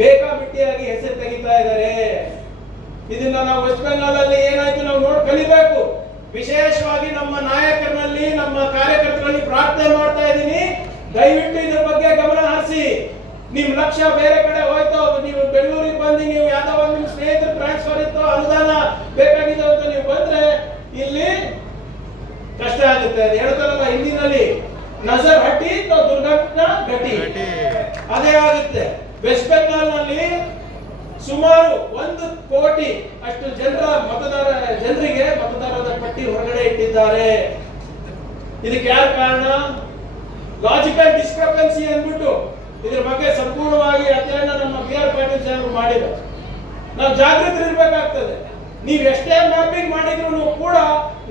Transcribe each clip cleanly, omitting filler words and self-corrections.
ಬೇಕಾಬಿಟ್ಟಿಯಾಗಿ ಹೆಸರು ತೆಗಿತಾ ಇದ್ದಾರೆ. ಇದನ್ನ ನಾವು ವೆಸ್ಟ್ ಬೆಂಗಾಲ್ ಅಲ್ಲಿ ಏನಾಯ್ತು ನಾವು ಕಲಿಬೇಕು. ವಿಶೇಷವಾಗಿ ನಮ್ಮ ನಾಯಕರಲ್ಲಿ, ನಮ್ಮ ಕಾರ್ಯಕರ್ತರಲ್ಲಿ ಪ್ರಾರ್ಥನೆ ಮಾಡ್ತಾ ಇದ್ದೀನಿ, ದಯವಿಟ್ಟು ಇದ್ರ ಬಗ್ಗೆ ಗಮನ ಹರಿಸಿ. ನಿಮ್ ಲಕ್ಷ್ಯ ಬೇರೆ ಕಡೆ ಹೋಯ್ತು, ನೀವು ಬೆಂಗಳೂರಿಗೆ ಬಂದು ನೀವು ಯಾವ್ದೋ ಒಂದು ನಿಮ್ ಸ್ನೇಹಿತರು ಟ್ರಾನ್ಸ್ಫರ್ ಇತ್ತು, ಅನುದಾನ ಬೇಕಾಗಿದೆ ಅಂತ ನೀವು ಬಂದ್ರೆ ಇಲ್ಲಿ ಕಷ್ಟ ಆಗುತ್ತೆ. ಅದು ಹೇಳ್ತಾರಲ್ಲ ಹಿಂದಿನಲ್ಲಿ, ನಜರ್ ಹಟ್ಟಿ ತೋ ದುರ್ಘಟನಾ ಘಟಿ, ಅದೇ ಆಗುತ್ತೆ. ವೆಸ್ಟ್ ಬೆಂಗಾಲ್ ನಲ್ಲಿ ಸುಮಾರು 1 ಕೋಟಿ ಅಷ್ಟು ಜನರಿಗೆ ಮತದಾರರ ಪಟ್ಟಿ ಹೊರಗಡೆ ಇಟ್ಟಿದ್ದಾರೆ. ಇದಕ್ಕೆ ಯಾರು ಕಾರಣ? ಲಾಜಿಕಲ್ ಡಿಸ್ಕ್ರಪೆನ್ಸಿ ಅಂದ್ಬಿಟ್ಟು ಇದ್ರ ಬಗ್ಗೆ ಸಂಪೂರ್ಣವಾಗಿ ಅಧ್ಯಯನ ನಮ್ಮ BR ಪಾಟೀಲ್ ಸಾಹೇಬರು ಮಾಡಿದ್ದಾರೆ. ನಾವು ಜಾಗೃತರಿರ್ಬೇಕಾಗ್ತದೆ. ನೀವು ಎಷ್ಟೇ ಮ್ಯಾಪಿಂಗ್ ಮಾಡಿದ್ರು ಕೂಡ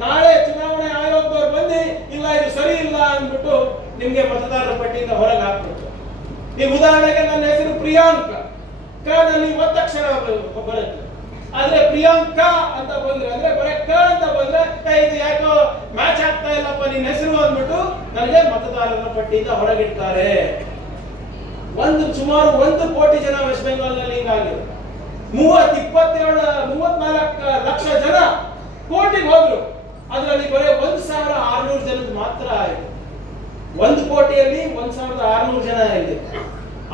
ನಾಳೆ ಚುನಾವಣೆ ಆಯೋಗದವ್ರು ಬಂದು ಇಲ್ಲ ಇದು ಸರಿ ಇಲ್ಲ ಅಂದ್ಬಿಟ್ಟು ನಿಮ್ಗೆ ಮತದಾರರ ಪಟ್ಟಿಯಿಂದ ಹೊರಗೆ ಹಾಕ್ಬಿಟ್ಟು. ಈಗ ಉದಾಹರಣೆಗೆ ನನ್ನ ಹೆಸರು ಪ್ರಿಯಾಂಕ, ನಲ್ಲಿ ಒತ್ತಕ್ಷರ ಬರುತ್ತೆ. ಆದ್ರೆ ಪ್ರಿಯಾಂಕ ಅಂತ ಬಂದ್ರೆ, ಅಂದ್ರೆ ಬರೀ ಕ ಅಂತ ಬಂದ್ರೆ ಇದು ಯಾಕೋ ಮ್ಯಾಚ್ ಆಗ್ತಾ ಇಲ್ಲಪ್ಪ ನಿನ್ನ ಹೆಸರು ಅಂದ್ಬಿಟ್ಟು ನನಗೆ ಮತದಾರರ ಪಟ್ಟಿಯಿಂದ ಹೊರಗಿಡ್ತಾರೆ. ಸುಮಾರು 1 ಕೋಟಿ ಜನ ವೆಸ್ಟ್ ಬೆಂಗಾಲ್ ನಲ್ಲಿ ಹಿಂಗಾಗಿದೆ. 34 ಲಕ್ಷ ಜನ ಕೋಟಿಗೆ ಹೋದ್ರು, ಅದರಲ್ಲಿ ಬರೀ 1600 ಜನದ ಮಾತ್ರ ಆಯ್ತು. 1 ಕೋಟಿಯಲ್ಲಿ 1600 ಜನ ಇದೆ.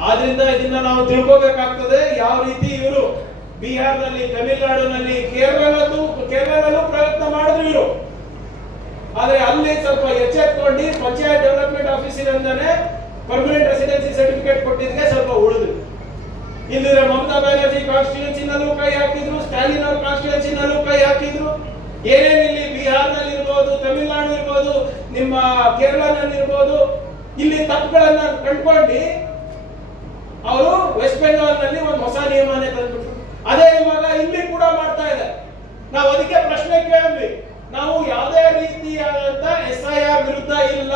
ಆದ್ರಿಂದ ಇದನ್ನ ನಾವು ತಿಳ್ಕೋಬೇಕಾಗ್ತದೆ. ಯಾವ ರೀತಿ ಇವರು ಬಿಹಾರದಲ್ಲಿ, ತಮಿಳುನಾಡಿನಲ್ಲಿ, ಕೇರಳದಲ್ಲೂ ಪ್ರಯತ್ನ ಮಾಡಿದ್ರು ಇವರು. ಆದ್ರೆ ಅಲ್ಲಿ ಸ್ವಲ್ಪ ಎಚ್ಚೆತ್ಕೊಂಡು ಪಂಚಾಯತ್ ಡೆವಲಪ್ಮೆಂಟ್ ಆಫೀಸರ್ ಅಂತಾನೆ ಪರ್ಮನೆಂಟ್ ರೆಸಿಡೆನ್ಸಿ ಸರ್ಟಿಫಿಕೇಟ್ ಕೊಟ್ಟಿದ್ದೆ ಸ್ವಲ್ಪ ಉಳಿದು. ಇಲ್ಲಿದ್ರೆ ಮಮತಾ ಬ್ಯಾನರ್ಜಿ ಕಾನ್ಸ್ಟಿಟ್ಯೂನ್ಸಿನಲ್ಲೂ ಕೈ ಹಾಕಿದ್ರು, ಸ್ಟಾಲಿನ್ ಅವ್ರ ಕಾನ್ಸ್ಟಿಟ್ಯೂನ್ಸಿನಲ್ಲೂ ಕೈ ಹಾಕಿದ್ರು. ಏನೇನು ಇಲ್ಲಿ ಬಿಹಾರದಲ್ಲಿ ಇರ್ಬೋದು, ತಮಿಳುನಾಡು ಇರ್ಬೋದು, ನಿಮ್ಮ ಕೇರಳನಲ್ಲಿ ಇರ್ಬೋದು, ಇಲ್ಲಿ ತಪ್ಪುಗಳನ್ನ ಕಂಡುಕೊಂಡು ಅವರು ವೆಸ್ಟ್ ಬೆಂಗಾಲ್ ನಲ್ಲಿ ಒಂದು ಹೊಸ ನಿಯಮನೇ ತಂದ್ಬಿಟ್ರು. ಅದೇ ಇವಾಗ ಇಲ್ಲಿ ಕೂಡ ಮಾಡ್ತಾ ಇದೆ. ನಾವು ಅದಕ್ಕೆ ಪ್ರಶ್ನೆ ಕೇಳಿದ್ವಿ. ನಾವು ಯಾವುದೇ ರೀತಿಯಾದಂತ SIR ವಿರುದ್ಧ ಇಲ್ಲ,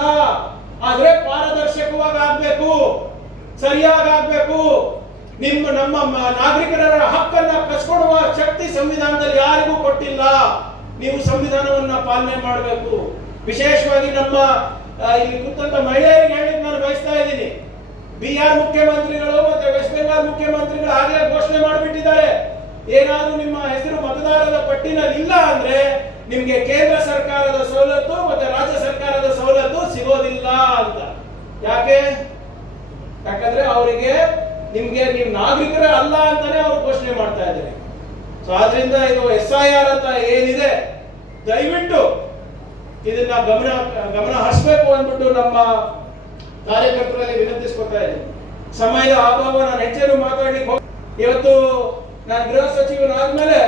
ಆದ್ರೆ ಪಾರದರ್ಶಕವಾಗಿ ಆಗ್ಬೇಕು, ಸರಿಯಾಗಿ ಆಗ್ಬೇಕು. ನಮ್ಮ ನಾಗರಿಕರ ಹಕ್ಕನ್ನ ಕಸ್ಕೊಡುವ ಶಕ್ತಿ ಸಂವಿಧಾನದಲ್ಲಿ ಯಾರಿಗೂ ಕೊಟ್ಟಿಲ್ಲ. ನೀವು ಸಂವಿಧಾನವನ್ನ ಪಾಲನೆ ಮಾಡಬೇಕು. ವಿಶೇಷವಾಗಿ ನಮ್ಮ ಇಲ್ಲಿ ಕುರಿತಂತ ಮಹಿಳೆಯರಿಗೆ ಹೇಳಲಿಕ್ಕೆ ನಾನು ಬಯಸ್ತಾ ಇದ್ದೀನಿ. ಬಿಹಾರ್ ಮುಖ್ಯಮಂತ್ರಿಗಳು ಮತ್ತೆ ವೆಸ್ಟ್ ಬೆಂಗಾಲ್ ಮುಖ್ಯಮಂತ್ರಿಗಳು ಆಗಲೇ ಘೋಷಣೆ ಮಾಡಿಬಿಟ್ಟಿದ್ದಾರೆ, ಏನಾದ್ರೂ ನಿಮ್ಮ ಹೆಸರು ಮತದಾರರ ಪಟ್ಟಿನಲ್ಲಿ ಇಲ್ಲ ಅಂದ್ರೆ ನಿಮ್ಗೆ ಕೇಂದ್ರ ಸರ್ಕಾರದ ಸವಲತ್ತು ಮತ್ತೆ ರಾಜ್ಯ ಸರ್ಕಾರದ ಸವಲತ್ತು ಸಿಗೋದಿಲ್ಲ ಅಂತ. ಯಾಕಂದ್ರೆ ಅವರಿಗೆ ನೀವು ನಾಗರಿಕರ ಅಲ್ಲ ಅಂತಾನೆ ಅವ್ರು ಘೋಷಣೆ ಮಾಡ್ತಾ ಇದ್ದಾರೆ. ಸೊ ಆದ್ರಿಂದ ಇದು SIR ಅಂತ ಏನಿದೆ, ದಯವಿಟ್ಟು ಇದನ್ನ ಗಮನ ಹರಿಸಬೇಕು ಅಂದ್ಬಿಟ್ಟು ನಮ್ಮ ಕಾರ್ಯಕರ್ತರಲ್ಲಿ ವಿನಂತಿಸ್ಕೊತಾ ಇದ್ದೀನಿ. ಸಮಯದ ಅಭಾವ, ನಾನು ಹೆಚ್ಚೇನು ಮಾತಾಡ್ಲಿಕ್ಕೆ ಇವತ್ತು ನಾನು ಗೃಹ ಸಚಿವನಾದ್ಮೇಲೆ